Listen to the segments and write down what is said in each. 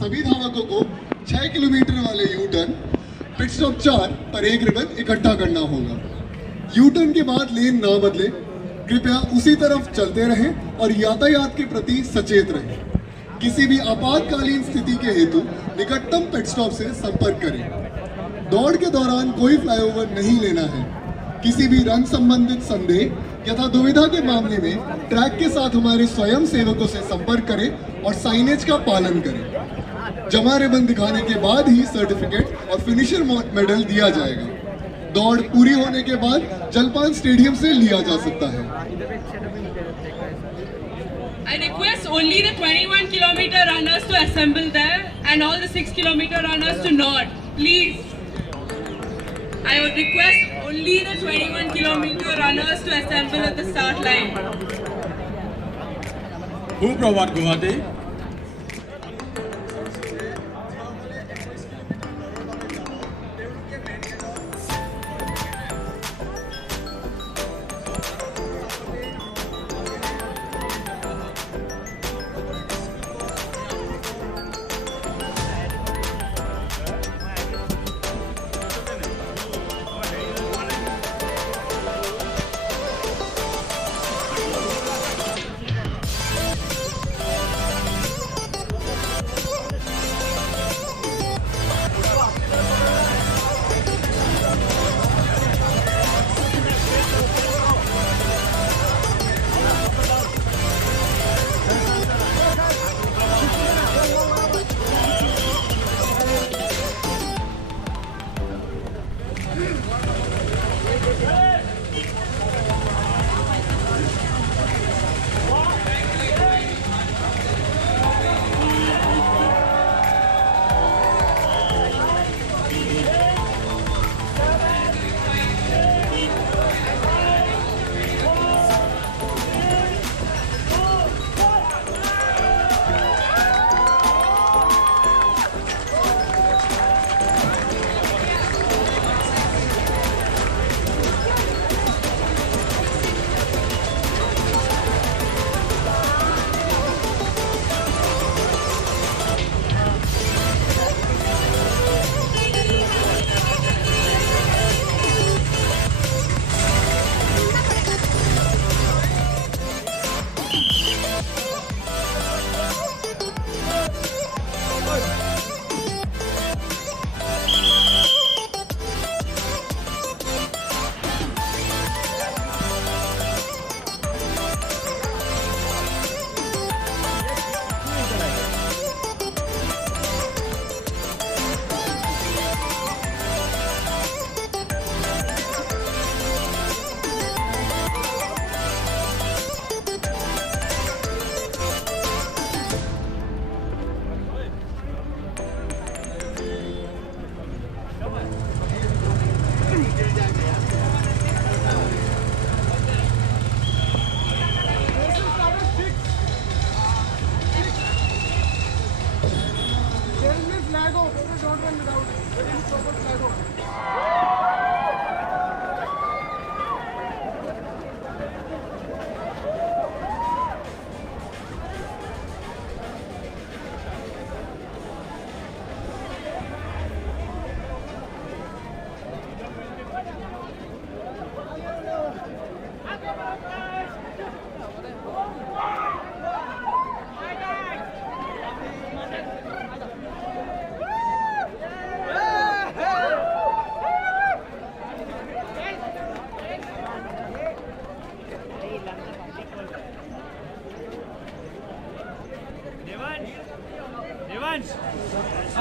सभी धावकों को 6 किलोमीटर वाले यू टर्न पिट स्टॉप 4 पर एक रिबन इकट्ठा करना होगा। यू टर्न के बाद लेन ना बदले, कृपया उसी तरफ चलते रहें और यातायात के प्रति सचेत रहें। किसी भी आपातकालीन स्थिति के हेतु निकटतम पिट स्टॉप से संपर्क करें। दौड़ के दौरान कोई फ्लाईओवर नहीं लेना है। किसी भी रन संबंधित संदेह यथा दुविधा के मामले में ट्रैक के साथ हमारे स्वयं सेवकों से संपर्क करें और साइनेज का पालन करें। जमा रिबन दिखाने के बाद ही सर्टिफिकेट और फिनिशर मेडल दिया जाएगा। दौड़ पूरी होने के बाद जलपान स्टेडियम से लिया जा सकता है। I request only the 21 kilometer runners to assemble there and all the 6 kilometer runners to nod, please. I would request only the 21 kilometer runners to assemble at the start line. Who provide Guwahati?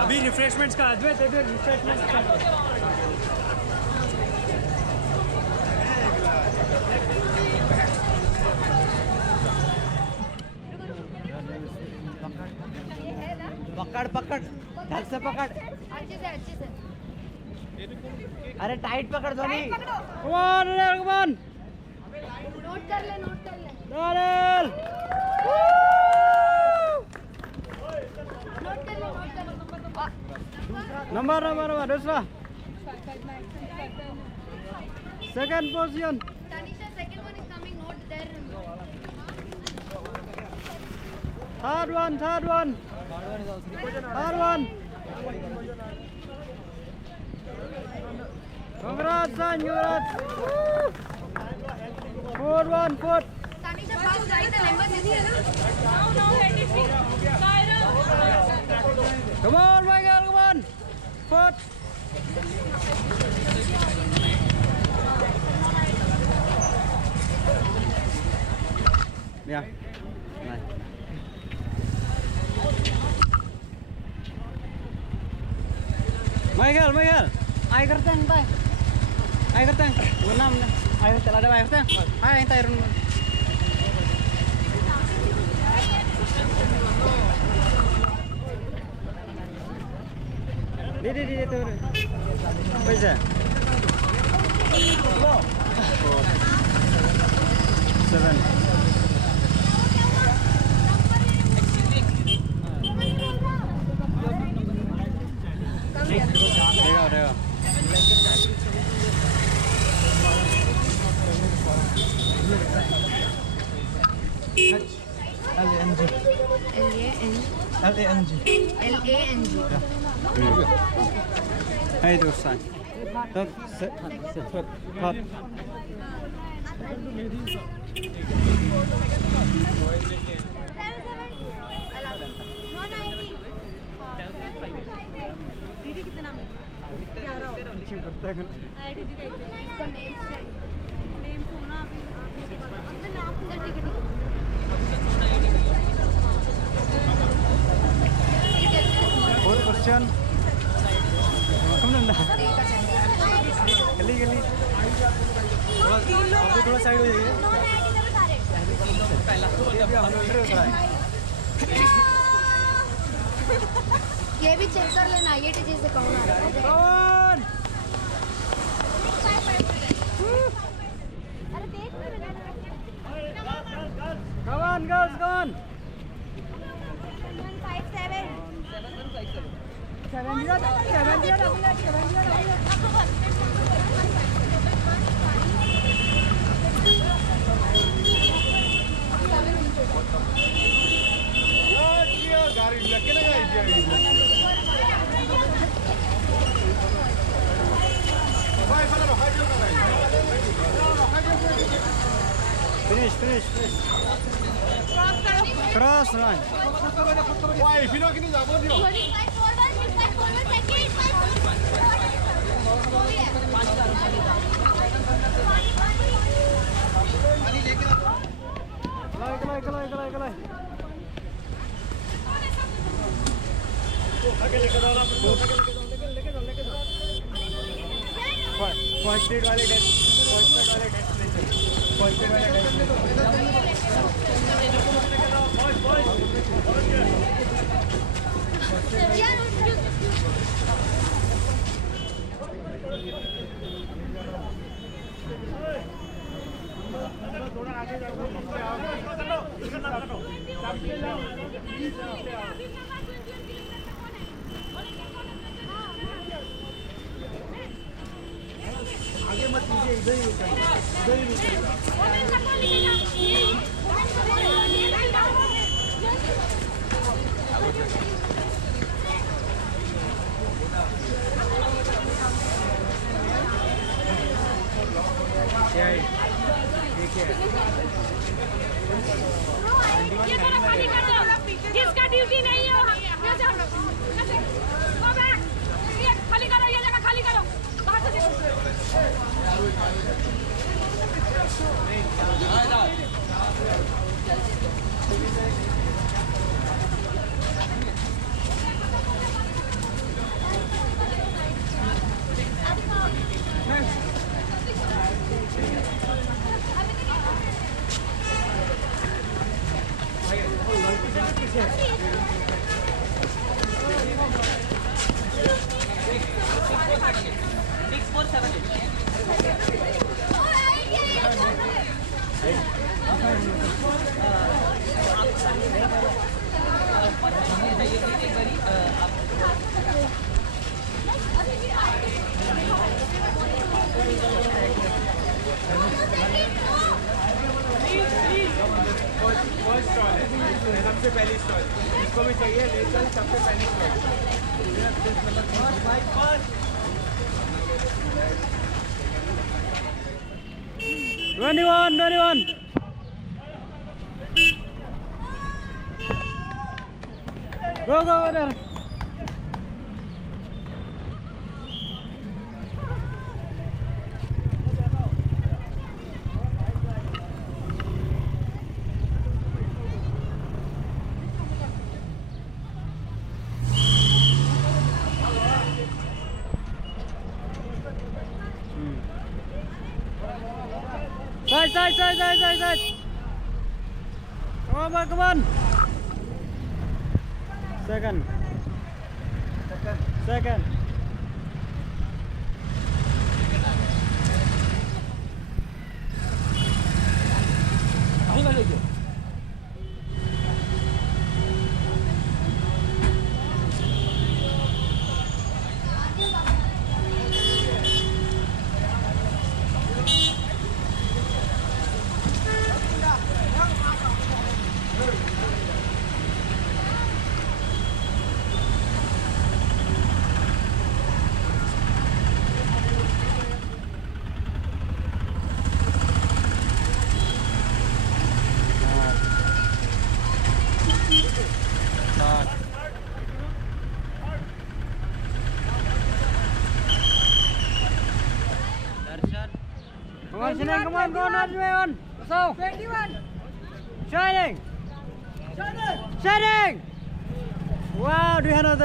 अभी refreshments का अद्वैत अभी refreshments का पकड़ पकड़ ढंग से पकड़ अच्छे से अरे टाइट पकड़ धोनी कमान कमान नोट कर ले नारियल नंबर दूसरा second position Tanisha, second one is coming, not there. Third one R1. Congrats, son. Congrats. 4-1, 4. Tanisha, first write the number this year. No, let it be. Saira. Come on, Michael, come on. 4. Yeah. Nice. Michael, ai kerteng tay. Ai kerteng. Unam na. Ayo ada ai kerteng. Ai tay run. Di itu. Bisa. 7. There. L-A-N-G. Hey, do sign. Stop. Sit. Hot. Fourth question. Come on, गली थोड़ा side हो जाइए। ये भी check कर लेना ये teacher से कौन आ रहा है। अरे देख Come on, girls, come on. 757 Finish. Cross run. 5 वाले थोड़ा आगे जाओ आगे मत लीजिए इधर ही ये थोड़ा खाली कर दो जिसका ड्यूटी नहीं है ये खाली करो ये जगह खाली करो बाहर से देखो 21. Go, there. Side. Come on. Second. Come on, Arjun. So, 21. Shining. Wow, do you have another?